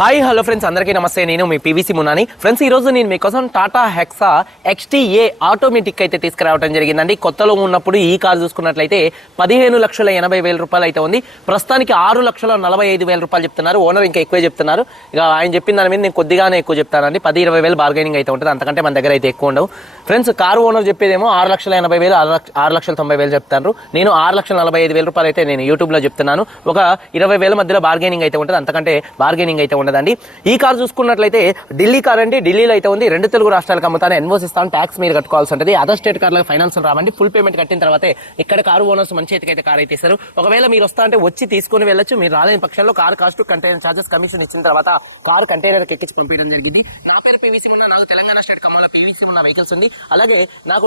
Hi hello friends, అందరికీ నమస్తే. నేను మీ పీవీసీ మునాని. ఫ్రెండ్స్, ఈ రోజు నేను మీకోసం టాటా హెక్సా XT-A ఆటోమేటిక్ అయితే తీసుకురావడం జరిగిందండి. కొత్తలో ఉన్నప్పుడు ఈ కార్ చూసుకున్నట్లయితే 15,80,000 రూపాయలు అయితే ఉంది. ప్రస్తుతానికి 6,45,000 రూపాయలు చెప్తున్నారు. ఓనర్ ఇంకా ఎక్కువే చెప్తున్నారు. ఇక ఆయన చెప్పిన దాని మీద నేను కొద్దిగానే ఎక్కువ చెప్తానండి. 10-20,000 బార్గెనింగ్ అయితే ఉంటుంది, అంతకంటే మన దగ్గర అయితే ఎక్కువ ఉండవు. ఫ్రెండ్స్, కారు ఓనర్ చెప్పేదేమో 6,80,000 6,90,000 చెప్తారు. నేను 6,45,000 రూపాయలు అయితే నేను యూట్యూబ్ లో చెప్తున్నాను. ఒక 20,000 మధ్యలో బార్గెనింగ్ అయితే ఉంటుంది, అంతకంటే బార్గెనింగ్ అయితే ఉండదండి. ఈ కార్ చూసుకున్నట్లయితే ఢిల్లీ కార్ అండి. ఢిల్లీలో అయితే ఉంది. 2 తెలుగు రాష్ట్రాలకు అమ్ముతాను. ఎన్వోస్ ఇస్తాను, ట్యాక్స్ మీరు కట్టుకోవాల్సి ఉంటుంది. అదర్ స్టేట్ కార్లకు ఫైనాన్స్ రావండి. ఫుల్ పేమెంట్ కట్టిన తర్వాతే ఇక్కడ కారు ఓనర్స్ మంచి అయితే కార్ అయితే ఇస్తారు. ఒకవేళ మీరు వస్తా అంటే వచ్చి తీసుకుని వెళ్ళొచ్చు. మీరు రాలేని పక్షంలో car cost, container charges, commission ఇచ్చిన తర్వాత కార్ కంటైనర్ ఎక్కించి పంపించడం జరిగింది. నా పేరు పీవీసీ ఉన్న, నాకు తెలంగాణ స్టేట్ ఖమ్మంలో పీవీసీ ఉన్న వెహికల్స్ ఉంది. అలాగే నాకు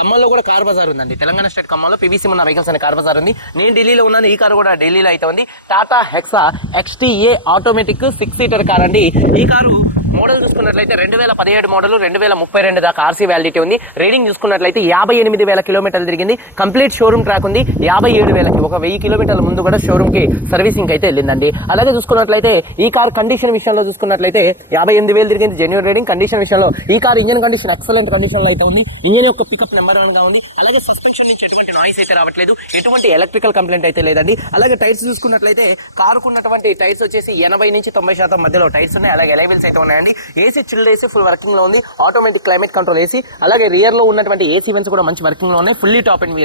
ఖమ్మంలో కూడా కార్ బజార్ ఉందండి. తెలంగాణ స్టేట్ ఖమ్మంలో పీవీసీ ఉన్న వెహికల్స్ అనే కార్ బజార్ ఉంది. నేను ఢిల్లీలో ఉన్నాను. ఈ కార్ కూడా ఢిల్లీలో అయితే ఉంది. Tata hexa XT-A automatic 6 seater car అండి. ఈ కారు మోడల్ చూసుకున్నట్లయితే 2017 మోడల్, 2032 దాకా ఆర్సీ వ్యాలిడిటీ ఉంది. రీడింగ్ చూసుకున్నట్లయితే 58,000 కిలోమీటర్లు తిరిగింది. కంప్లీట్ షోరూమ్ ట్రాక్ ఉంది. 57,000కి ఒక 1000 కిలోమీటర్ల ముందు కూడా షోరూమ్ కి సర్వీసింగ్ అయితే వెళ్ళిందండి. అలాగే చూసుకున్నట్లయితే ఈ కార్ కండిషన్ విషయంలో చూసుకున్నట్లయితే 58,000 తిరిగింది. Genuine reading. కండిషన్ విషయంలో ఈ car engine condition excellent condition లో అయితే ఉంది. ఇంజన్ యొక్క పికప్ నెంబర్ 1 గా ఉంది. అలాగే సస్పెన్షన్ నుంచి ఎటువంటి నాయిస్ అయితే రావట్లేదు. ఎటువంటి ఎలక్ట్రికల్ కంప్లైంట్ అయితే లేదండి. అలాగే టైర్స్ చూసుకున్నట్లయితే కారుకు ఉన్నటువంటి టైర్స్ వచ్చేసి 80 నుంచి 90% మధ్యలో టైర్స్ ఉన్నాయి. అలాగే ఎలైవెల్స్ అయితే ఉన్నాయండి. AC chilled AC full working లో ఉంది. Automatic climate control AC. అలాగే రియర్ లో ఉన్నటువంటి ఏసీ వెన్స్ కూడా మంచి వర్కింగ్ లో ఉన్నాయి. ఫుల్లీ టాప్ అండ్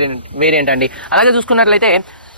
వేరియంట్ అండి. అలాగే చూసుకున్నట్లయితే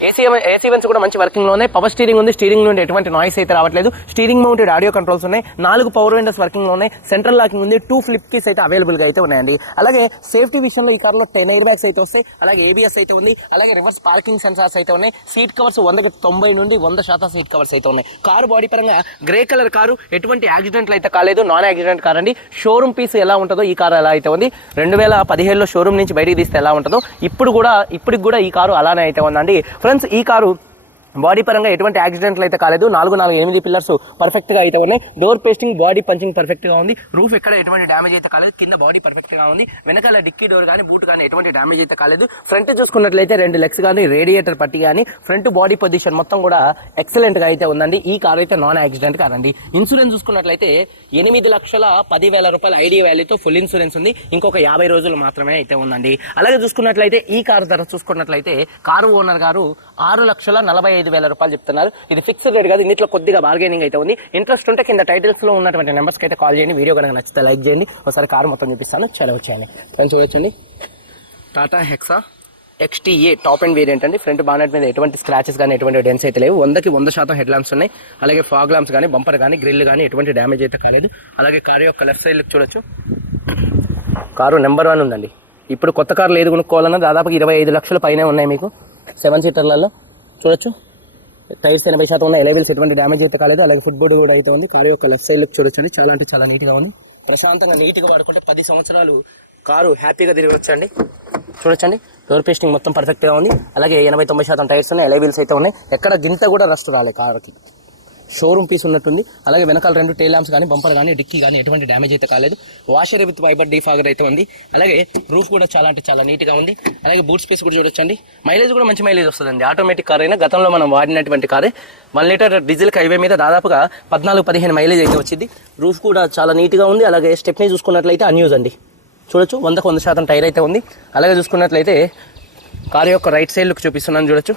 ఏసీ వెన్స్ కూడా మంచి వర్కింగ్ లో ఉన్నాయి. పవర్ స్టీరింగ్ ఉంది. స్టీరింగ్ నుండి ఎటువంటి నాయిస్ అయితే రావట్లేదు. స్టీరింగ్ మౌంటెడ్ ఆడియో కంట్రోల్స్ ఉన్నాయి. 4 పవర్ విండోస్ వర్కింగ్ లో ఉన్నాయి. సెంట్రల్ లాకింగ్ ఉంది. 2 ఫ్లిప్ కీస్ అయితే అవైలబుల్ గా అయితే ఉన్నాయండి. అలాగే సేఫ్టీ విషయంలో ఈ కార్ లో 10 ఎయిర్ బ్యాగ్స్ అయితే వస్తాయి. అలాగే ABS అయితే ఉంది. అలాగే రివర్స్ పార్కింగ్ సెన్సార్స్ అయితే ఉన్నాయి. సీట్ కవర్స్ 90 నుండి 100% సీట్ కవర్స్ అయితే ఉన్నాయి. కారు బాడీ పరంగా గ్రే కలర్ కారు, ఎటువంటి యాక్సిడెంట్లు అయితే కాలేదు. నాన్ యాక్సిడెంట్ కార్ అండి. షోరూమ్ పీస్ ఎలా ఉంటుందో ఈ కారు అలా అయితే ఉంది. 2017లో షోరూమ్ నుంచి బయటికి తీస్తే ఎలా ఉంటుందో ఇప్పటికి కూడా ఈ కారు అలానే అయితే ఉందండి. ఫ్రెండ్స్, ఈ కారు బాడీ పరంగా ఎటువంటి యాక్సిడెంట్లు అయితే కాలేదు. 448 పిల్లర్స్ పర్ఫెక్ట్ గా అయితే ఉన్నాయి. Door pasting, body punching perfect గా ఉంది. రూఫ్ ఎక్కడ ఎటువంటి డ్యామేజ్ అయితే కాలేదు. కింద బాడీ పర్ఫెక్ట్ గా ఉంది. వెనకాల డిక్కీ డోర్ కానీ బూట్ కానీ ఎటువంటి డ్యామేజ్ అయితే కాలేదు. ఫ్రంట్ చూసుకున్నట్లయితే 2 లెగ్స్ కానీ రేడియేటర్ పట్టి కానీ ఫ్రంట్ బాడీ పొజిషన్ మొత్తం కూడా ఎక్సలెంట్ గా అయితే ఉందండి. ఈ కార్ అయితే నాన్ యాక్సిడెంట్ కార్ అండి. ఇన్సూరెన్స్ చూసుకున్నట్లయితే 8,10,10,000 రూపాయల ఐడియా వాల్యూతో ఫుల్ ఇన్సూరెన్స్ ఉంది. ఇంకొక 50 రోజులు మాత్రమే అయితే ఉందండి. అలాగే చూసుకున్నట్లయితే ఈ కార్ ధర చూసుకున్నట్లయితే కారు ఓనర్ గారు 6,45,000 రూపాయలు చెప్తున్నారు. ఇది ఫిక్స్డ్ రేట్ కాదు. ఇంట్లో కొద్దిగా బార్గెనింగ్ అయితే ఉంది. ఇంట్రెస్ట్ ఉంటే కింద టైటిల్స్ లో ఉన్నటువంటి నెంబర్స్ కి అయితే కాల్ చేయండి. వీడియో కనుక నచ్చితే లైక్ చేయండి. ఒకసారి కారు మొత్తం చూపిస్తాను. చాలా వచ్చాయండి ఫ్రెండ్స్, చూడొచ్చండి. Tata hexa XT-A top and variant అండి. ఫ్రంట్ బానెట్ మీద ఎటువంటి స్క్రాచెస్ కానీ ఎటువంటి డెన్స్ అయితే లేవు. 100కి 100% హెడ్ ల్యాంప్స్ ఉన్నాయి. అలాగే ఫాగ్ ల్యాంప్స్ కానీ, బంపర్ కానీ, గ్రిల్ కానీ ఎటువంటి డ్యామేజ్ అయితే కాలేదు. అలాగే కారు యొక్క లెఫ్ట్ సైడ్ చూడొచ్చు. కారు నెంబర్ 1 ఉందండి. ఇప్పుడు కొత్త కార్లు ఏది కొనుక్కోవాలన్నా దాదాపు 25 లక్షల పైనే ఉన్నాయి. మీకు 7 సీటర్లలో చూడొచ్చు. టైర్స్ 80% ఉన్నాయి. ఎలైవెల్స్ ఎటువంటి డ్యామేజ్ అయితే కాలేదు. అలాగే ఫుట్ బోర్డు కూడా అయితే ఉంది. కారు యొక్క లెఫ్ట్ సైడ్ లుక్ చూడొచ్చండి. చాలా అంటే చాలా నీట్ గా ఉంది. ప్రశాంతంగా నీట్ గా వాడుకుంటే 10 సంవత్సరాలు కారు హ్యాపీగా తిరగొచ్చండి. చూడొచ్చండి. డోర్ పేస్టింగ్ మొత్తం పర్ఫెక్ట్ గా ఉంది. అలాగే 80-90% టైర్స్ ఉన్నాయి. ఎలైవెల్స్ అయితే ఉన్నాయి. ఎక్కడ గింత కూడా రస్ట్ రాలే. కారుకి షోరూమ్ పీస్ ఉన్నట్టుంది. అలాగే వెనకాల 2 టైల్ ల్యాంప్స్ కానీ, బంపర్ కానీ, డిక్కీ కానీ ఎటువంటి డ్యామేజ్ అయితే కాలేదు. వాషర్ విత్ వైబర్ డీఫాగర్ అయితే ఉంది. అలాగే రూఫ్ కూడా చాలా అంటే చాలా నీట్ గా ఉంది. అలాగే బూట్ స్పేస్ కూడా చూడొచ్చండి. మైలేజ్ కూడా మంచి మైలేజ్ వస్తుందండి. ఆటోమేటిక్ కార్ అయినా గతంలో మనం వాడినటువంటి కారే. 1 లీటర్ డీజిల్ హైవే మీద దాదాపుగా 14-15 మైలేజ్ అయితే వచ్చింది. రూఫ్ కూడా చాలా నీట్ గా ఉంది. అలాగే స్టెప్నీ చూసుకున్నట్లయితే అన్యూజ్ అండి. చూడొచ్చు. 100% టైర్ అయితే ఉంది. అలాగే చూసుకున్నట్లయితే కారు యొక్క రైట్ సైడ్ లుక్ చూపిస్తున్నాను. చూడొచ్చు.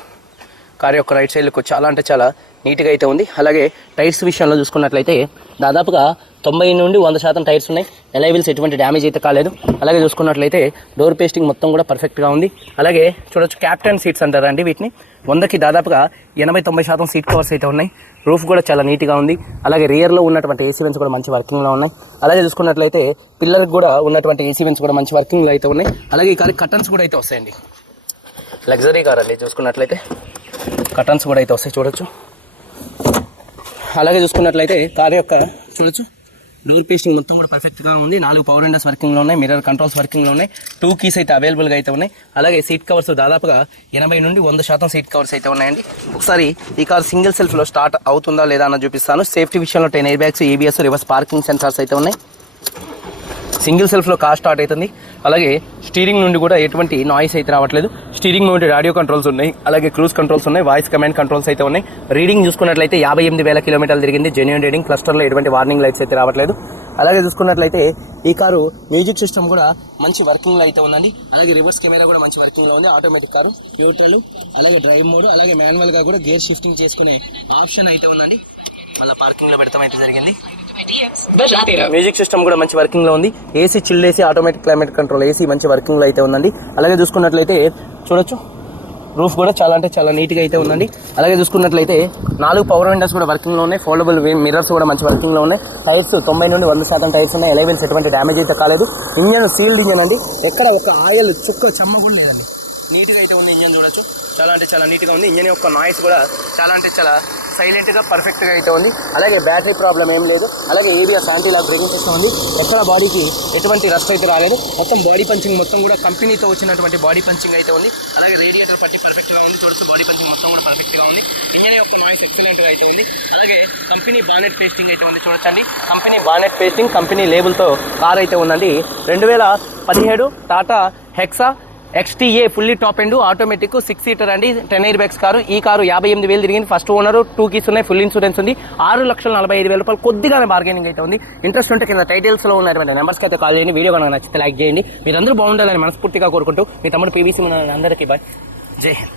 కారు యొక్క రైట్ సైడ్ లుక్ చాలా అంటే చాలా నీట్గా అయితే ఉంది. అలాగే టైర్స్ విషయంలో చూసుకున్నట్లయితే దాదాపుగా 90 నుండి 100% టైర్స్ ఉన్నాయి. ఎలైవెల్స్ ఎటువంటి డ్యామేజ్ అయితే కాలేదు. అలాగే చూసుకున్నట్లయితే డోర్ పేస్టింగ్ మొత్తం కూడా పర్ఫెక్ట్గా ఉంది. అలాగే చూడొచ్చు. క్యాప్టెన్ సీట్స్ అంటారండి వీటిని. 100కి దాదాపుగా 80-90% సీట్ కవర్స్ అయితే ఉన్నాయి. రూఫ్ కూడా చాలా నీట్గా ఉంది. అలాగే రియర్లో ఉన్నటువంటి ఏసీ వెన్స్ కూడా మంచి వర్కింగ్లో ఉన్నాయి. అలాగే చూసుకున్నట్లయితే పిల్లర్కి కూడా ఉన్నటువంటి ఏసీ వెన్స్ కూడా మంచి వర్కింగ్లో అయితే ఉన్నాయి. అలాగే ఈ కార్ కర్టన్స్ కూడా అయితే వస్తాయండి. లగ్జరీ కార్ అండి. చూసుకున్నట్లయితే కర్టన్స్ కూడా అయితే వస్తాయి. చూడొచ్చు. అలాగే చూసుకున్నట్లయితే కార్ యొక్క చూడొచ్చు. డోర్ పేస్టింగ్ మొత్తం కూడా పర్ఫెక్ట్గా ఉంది. 4 పవర్ విండోస్ వర్కింగ్లో ఉన్నాయి. మిర్రర్ కంట్రోల్స్ వర్కింగ్లో ఉన్నాయి. 2 కీస్ అయితే అవైలబుల్గా అయితే ఉన్నాయి. అలాగే సీట్ కవర్స్ దాదాపుగా 80 నుండి 100% సీట్ కవర్స్ అయితే ఉన్నాయండి. ఒకసారి ఈ కార్ సింగిల్ సెల్ఫ్లో స్టార్ట్ అవుతుందా లేదా అన్న చూపిస్తాను. సేఫ్టీ విషయంలో 10 air bags, ABS, reverse parking sensors అయితే ఉన్నాయి. సింగిల్ సెల్ఫ్లో కార్ స్టార్ట్ అవుతుంది. అలాగే స్టీరింగ్ నుండి కూడా ఎటువంటి నాయిస్ అయితే రావట్లేదు. స్టీరింగ్ నుండి రేడియో కంట్రోల్స్ ఉన్నాయి, అలాగే క్రూజ్ కంట్రోల్స్ ఉన్నాయి, వాయిస్ కమాండ్ కంట్రోల్స్ అయితే ఉన్నాయి. రీడింగ్ చూసుకున్నట్లయితే 58,000 కిలోమీటర్లు తిరిగింది. Genuine reading. క్లస్టర్లో ఎటువంటి వార్నింగ్ లైట్స్ అయితే రావట్లేదు. అలాగే చూసుకున్నట్లయితే ఈ కారు మ్యూజిక్ సిస్టమ్ కూడా మంచి వర్కింగ్లో అయితే ఉందండి. అలాగే రివర్స్ కెమెరా కూడా మంచి వర్కింగ్లో ఉంది. ఆటోమేటిక్ కారు, న్యూట్రల్, అలాగే డ్రైవ్ మోడ్, అలాగే మాన్యువల్గా కూడా గేర్ షిఫ్టింగ్ చేసుకునే ఆప్షన్ అయితే ఉందండి. మళ్ళీ పార్కింగ్లో పెడతాం అయితే జరిగింది. మ్యూజిక్ సిస్టమ్ కూడా మంచి వర్కింగ్ లో ఉంది. AC chilled AC, automatic climate control AC మంచి వర్కింగ్ లో అయితే ఉందండి. అలాగే చూసుకున్నట్లయితే చూడొచ్చు, రూఫ్ కూడా చాలా అంటే చాలా నీట్ గా అయితే ఉందండి. అలాగే చూసుకున్నట్లయితే 4 పవర్ విండోస్ కూడా వర్కింగ్ లో ఉన్నాయి. ఫోల్డబుల్ మిర్రర్స్ కూడా మంచి వర్కింగ్ లో ఉన్నాయి. టైర్స్ 90 నుండి 100% టైర్స్ ఉన్నాయి. ఎలైవెల్స్ ఎటువంటి డ్యామేజ్ అయితే కాలేదు. ఇంజన్ సీల్డ్ ఇంజన్ అండి, ఎక్కడ ఒక ఆయిల్ చుక్క చెమ్మ కూడా లేదండి. నీట్గా అయితే ఉంది ఇంజన్. చూడొచ్చు, చాలా అంటే చాలా నీట్గా ఉంది. ఇంజన్ యొక్క నాయిస్ కూడా చాలా అంటే చాలా సైలెంట్గా పర్ఫెక్ట్గా అయితే ఉంది. అలాగే బ్యాటరీ ప్రాబ్లం ఏం లేదు. అలాగే ABS anti lock braking system ఉంది. ఎక్కడ బాడీకి ఎటువంటి రస్ట్ అయితే రాలేదు. మొత్తం బాడీ పంచింగ్ మొత్తం కూడా కంపెనీతో వచ్చినటువంటి బాడీ పంచింగ్ అయితే ఉంది. అలాగే రేడియేటర్ పట్టి పర్ఫెక్ట్గా ఉంది. చూడొచ్చు, బాడీ పంచింగ్ మొత్తం కూడా పర్ఫెక్ట్గా ఉంది. ఇంజన్ యొక్క నాయిస్ ఎక్సలెంట్గా అయితే ఉంది. అలాగే కంపెనీ బానెట్ పేస్టింగ్ అయితే ఉంది. చూడొచ్చండి, కంపెనీ బానెట్ పేస్టింగ్, కంపెనీ లేబుల్తో కార్ అయితే ఉందండి. 2017 Tata Hexa XTA fully top end automatic 6 seater అండి. 10 ఎయిర్ బ్యాగ్స్ కారు. ఈ కారు 58,000 తిరిగింది. ఫస్ట్ ఓనర్, 2 కీస్ ఉన్నాయి, ఫుల్ ఇన్సూరెన్స్ ఉంది. 6,45,000 రూపాయలు. కొద్దిగానే బార్గెనింగ్ అయితే ఉంది. ఇంట్రెస్ట్ ఉంటే కింద టైటిల్స్ లో ఉన్నటువంటి నెంబర్స్కి అయితే కాల్ చేయండి. వీడియో కనుక నచ్చితే లైక్ చేయండి. మీరందరూ బాగుండాలని మనస్ఫూర్తిగా కోరుకుంటూ మీ తమ్ముడు PVC అందరికీ బాయ్. జై హింద్.